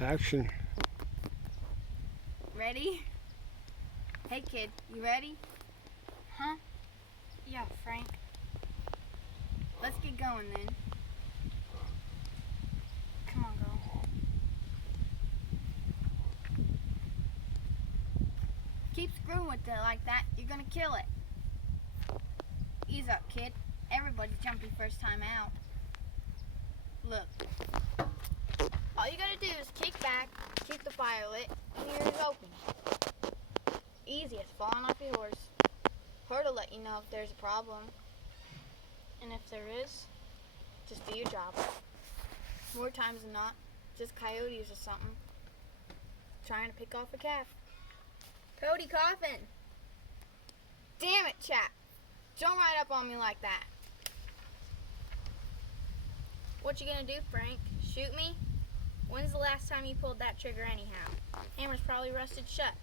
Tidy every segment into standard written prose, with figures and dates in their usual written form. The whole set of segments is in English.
Action. Ready? Hey kid, you ready? Huh? Yeah, Frank. Let's get going then. Come on, girl. Keep screwing with it like that, you're gonna kill it. Ease up, kid. Everybody's jumpy first time out. Look. All you gotta do is kick back, keep the fire lit, and your ears open. Easy as falling off your horse. Her to let you know if there's a problem. And if there is, Just do your job. More times than not, just coyotes or something. Trying to pick off a calf. Cody coughing. Damn it, chap. Don't ride up on me like that. What you gonna do, Frank? Shoot me? When's the last time you pulled that trigger anyhow? Hammer's probably rusted shut.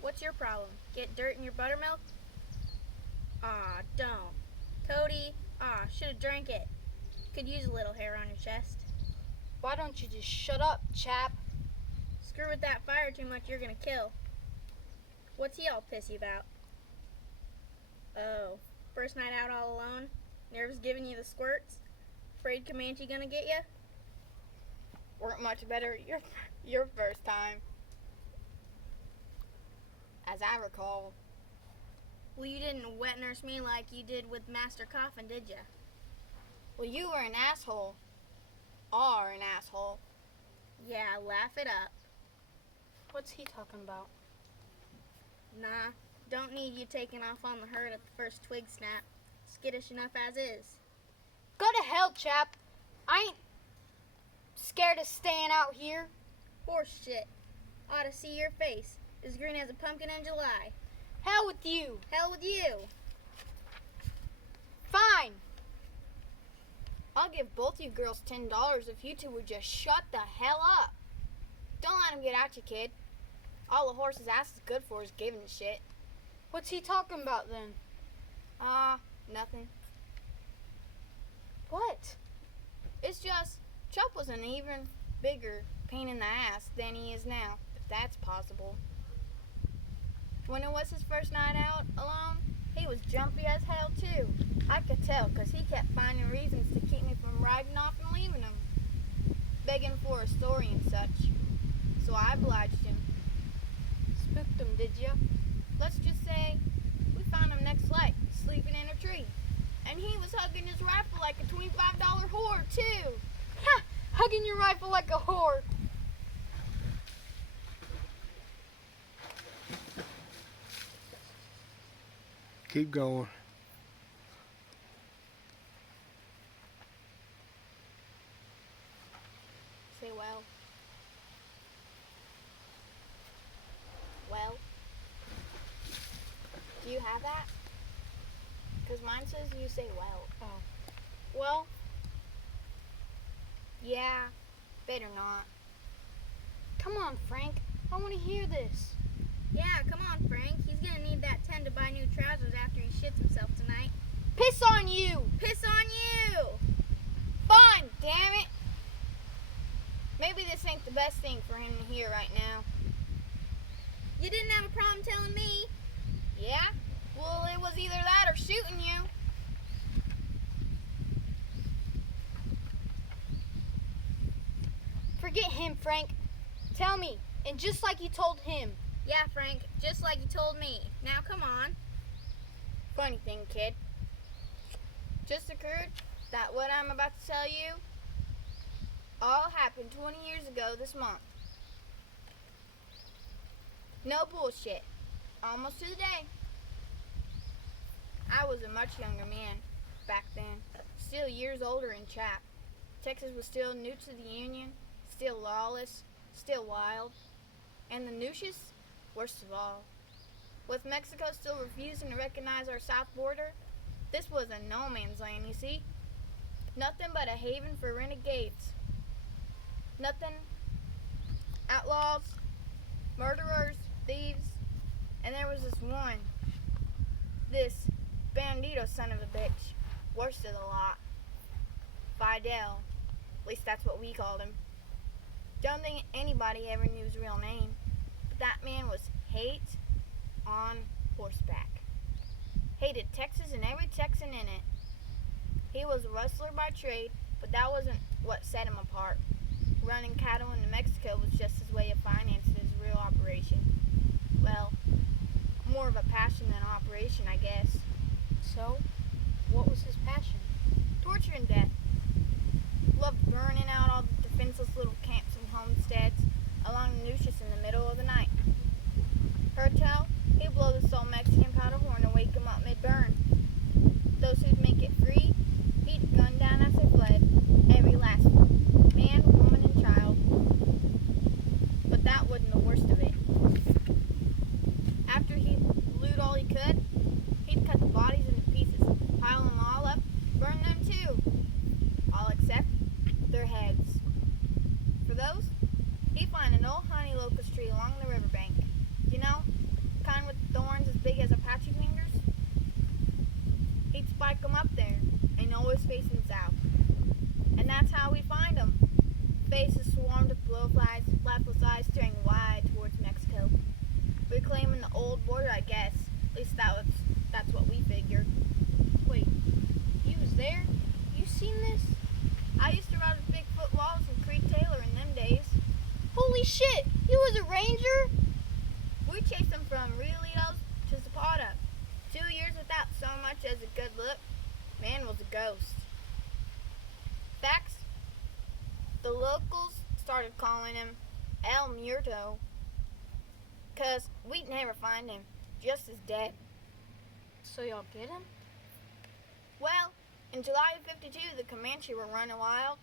What's your problem? Get dirt in your buttermilk? Aw, don't. Cody, should've drank it. Could use a little hair on your chest. why don't you just shut up, chap? Screw with that fire too much, you're gonna kill. What's he all pissy about? Oh, first night out all alone? Nerves giving you the squirts? Afraid Comanche gonna get you? Weren't much better your first time. As I recall. Well, you didn't wet nurse me like you did with Master Coffin, did you? Well, you were an asshole. Are an asshole. Yeah, laugh it up. What's he talking about? Nah, don't need you taking off on the herd at the first twig snap. Skittish enough as is. Go to hell, chap. I ain't scared of staying out here. Horse shit. Ought to see your face. As green as a pumpkin in July. Hell with you. Hell with you. Fine. I'll give both you girls $10 if you two would just shut the hell up. Don't let him get at you, kid. All a horse's ass is good for is giving a shit. What's he talking about then? Nothing. What? It's just, Chuck was an even bigger pain in the ass than he is now, if that's possible. When it was his first night out alone, he was jumpy as hell too. I could tell, 'cause he kept finding reasons to keep me from riding off and leaving him. Begging for a story and such. So I obliged him. Spooked him, did you? Let's just say, we found him next light, sleeping in a tree. And he was hugging his rifle like a $25 whore too. Ha! Hugging your rifle like a whore. Keep going. Say well. Well. Do you have that? 'Cause mine says you say well. Oh. Well. Yeah. Better not. Come on, Frank. I want to hear this. Yeah, come on, Frank. He's gonna need that 10 to buy new trousers after he shits himself tonight. Piss on you! Piss on you! Fine, damn it! Maybe this ain't the best thing for him to hear right now. You didn't have a problem telling me? Yeah? Well, it was either that or shooting you. Forget him, Frank. Tell me, and just like you told him. Yeah, Frank, just like you told me. Now, come on. Funny thing, kid. Just occurred that what I'm about to tell you all happened 20 years ago this month. No bullshit. Almost to the day. I was a much younger man back then. Still years older in chap. Texas was still new to the Union. Still lawless. Still wild. And the Nucius? Worst of all. With Mexico still refusing to recognize our south border, this was a no man's land, you see. Nothing but a haven for renegades. Nothing. Outlaws, murderers, thieves, and there was this one. This bandito son of a bitch. Worst of the lot. Fidel. At least that's what we called him. Don't think anybody ever knew his real name, but that man was Hate on horseback. Hated Texas and every Texan in it. He was a rustler by trade, but that wasn't what set him apart. Running cattle in New Mexico was just his way of financing his real operation. Well, more of a passion than an operation, I guess. So, what was his passion? Torture and death. Loved burning out all the defenseless little camps and homesteads along the Nueces in the middle of the night. Heard tell, he'd blow this old Mexican powder horn and wake 'em up mid-burn. Those who'd make it free, he'd gun down as they fled, every last one, man, woman, and child. But that wasn't the worst of it. After he'd loot all he could, he'd cut the bodies into pieces, pile them all up, burn them too, all except their heads. For those, he'd find an old honey locust tree along the riverbank. You know, the kind with thorns as big as Apache fingers? He'd spike 'em up there, and always facing south. And that's how we'd find 'em. Faces swarmed with blowflies, lifeless eyes staring wide towards Mexico. Reclaiming the old border, I guess. At least that's what we figured. Wait, you was there? You seen this? I used to ride with Bigfoot Wallace and Creed Taylor in them days. Holy shit! You was a ranger? We chased them from Riolitos to Zapata. 2 years without so much as a good look. Man was a ghost. Facts, the locals started calling him El Muerto, 'cause we'd never find him, just as dead. So y'all get him? Well, in July of '52, the Comanche were running wild,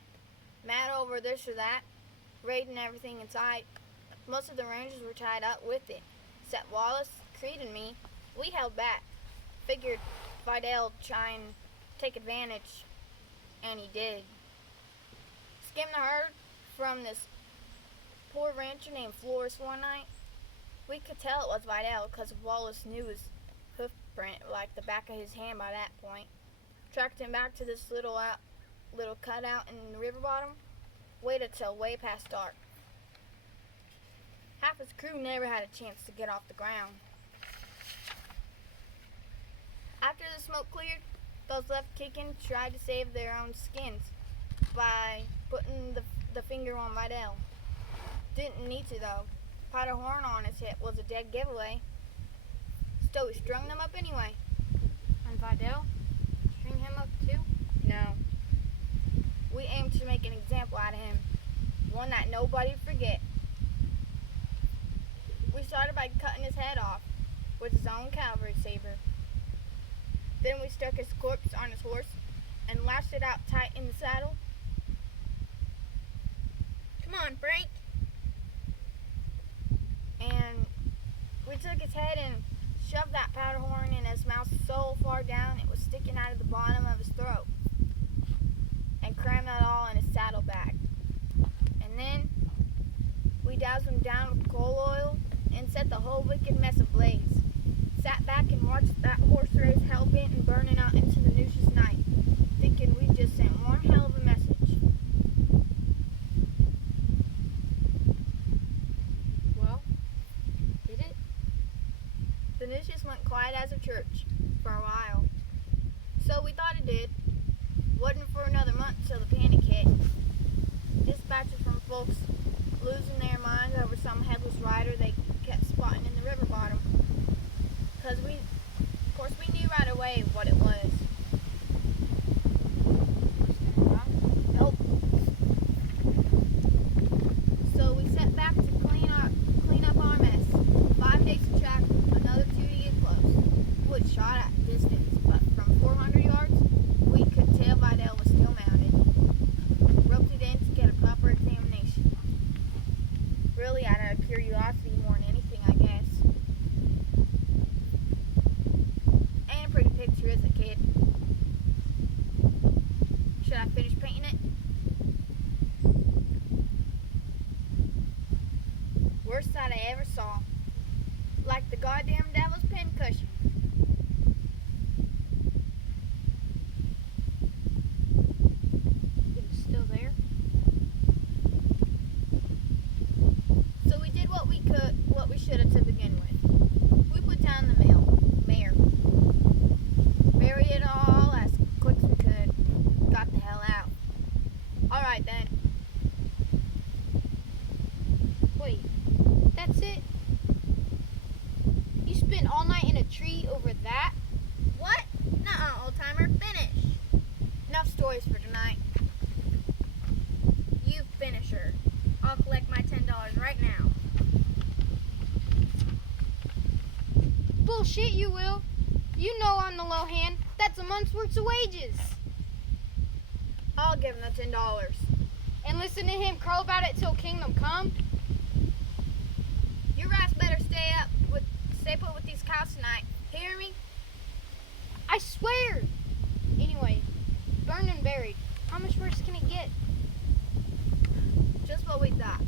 mad over this or that, raiding everything in sight. Most of the rangers were tied up with it, except Wallace, Creed, and me. We held back. Figured Vidal'd try and take advantage, and he did. Skimmed the herd from this poor rancher named Flores one night. We could tell it was Vidal because Wallace knew his hoof print like the back of his hand by that point. Tracked him back to this little cutout in the river bottom. Waited till way past dark. Half his crew never had a chance to get off the ground. After the smoke cleared, those left kicking tried to save their own skins by putting the finger on Vidal. Didn't need to though. Powder horn on his hip was a dead giveaway. Still, we strung them up anyway. And Vidal? String him up too? No. We aimed to make an example out of him. One that nobody'd forget. We started by cutting his head off with his own cavalry saber. Then we stuck his corpse on his horse and lashed it out tight in the saddle. Come on, Frank. And we took his head and shoved that powder horn in his mouth so far down it was sticking out of the bottom of his throat. And crammed that all in his saddlebag. And then we doused him down with coal oil and set the whole wicked mess ablaze. Sat back and watched that horse race hell-bent and burning out into the Nueces night, thinking we just sent one hell of a message. Well, did it? The Nueces went quiet as a church for a while. So we thought it did. Wasn't for another month till the panic hit. Dispatches from folks losing their minds over some headless rider they kept spotting in the river bottom. 'Cause we knew right away what it was. Nope. So we set back to clean up our mess. 5 days to track, another 2 to get close. Wood shot at distance, but from 400 yards, we could tell Vidal was still mounted. Roped it in to get a proper examination. Really out of curiosity more than anything, I guess. Ain't a pretty picture, is it, kid? Should I finish painting it? Worst sight I ever saw. Like the goddamn devil's pincushion. It was still there? we should have to begin with. We put down the mare, buried it all as quick as we could, got the hell out. All right then. Wait, that's it? You spent all night in a tree over that? What? Nuh-uh, old timer. Finish. Enough stories for tonight. You finish her. I'll collect my $10 right now. Bullshit, you will. You know I'm the low hand. That's a month's worth of wages. I'll give him the $10. And listen to him crow about it till kingdom come? You rats better stay put with these cows tonight. Hear me? I swear. Anyway, burned and buried. How much worse can it get? Just what we thought.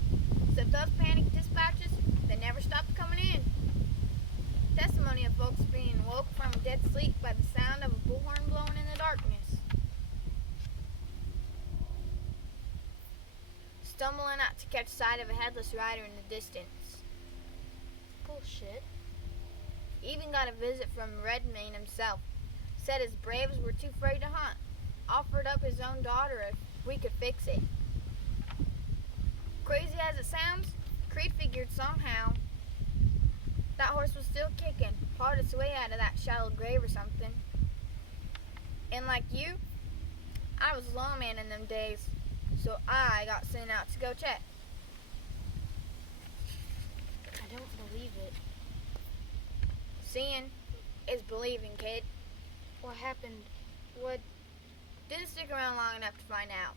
Except those panic dispatches, they never stopped coming in. Testimony of folks being woke from a dead sleep by the sound of a bullhorn blowing in the darkness. Stumbling out to catch sight of a headless rider in the distance. Bullshit. Even got a visit from Redmayne himself. Said his braves were too afraid to hunt. Offered up his own daughter if we could fix it. Crazy as it sounds, Creed figured somehow that horse was still kicking, pawed its way out of that shallow grave or something. And like you, I was a lawman in them days, so I got sent out to go check. I don't believe it. Seeing is believing, kid. What happened? What? Didn't stick around long enough to find out.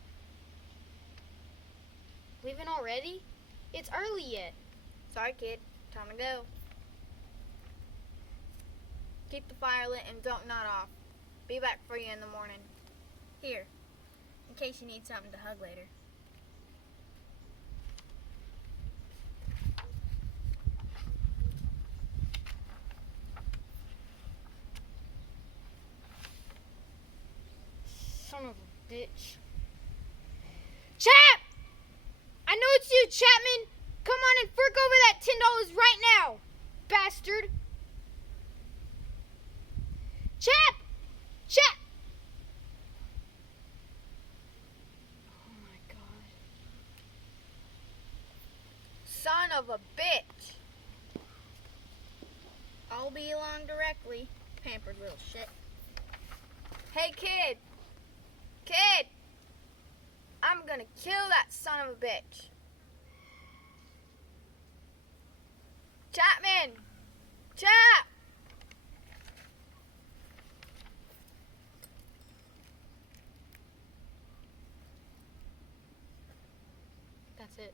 Leaving already? It's early yet. Sorry, kid. Time to go. Keep the fire lit and don't nod off. Be back for you in the morning. Here, in case you need something to hug later. Son of a bitch. Chap! I know it's you, Chapman! Come on and fork over that $10 right now, bastard! Chap! Chap! Oh my god. Son of a bitch! I'll be along directly. Pampered little shit. Hey, kid! Kid! I'm gonna kill that son of a bitch. Chapman! Chap! That's it.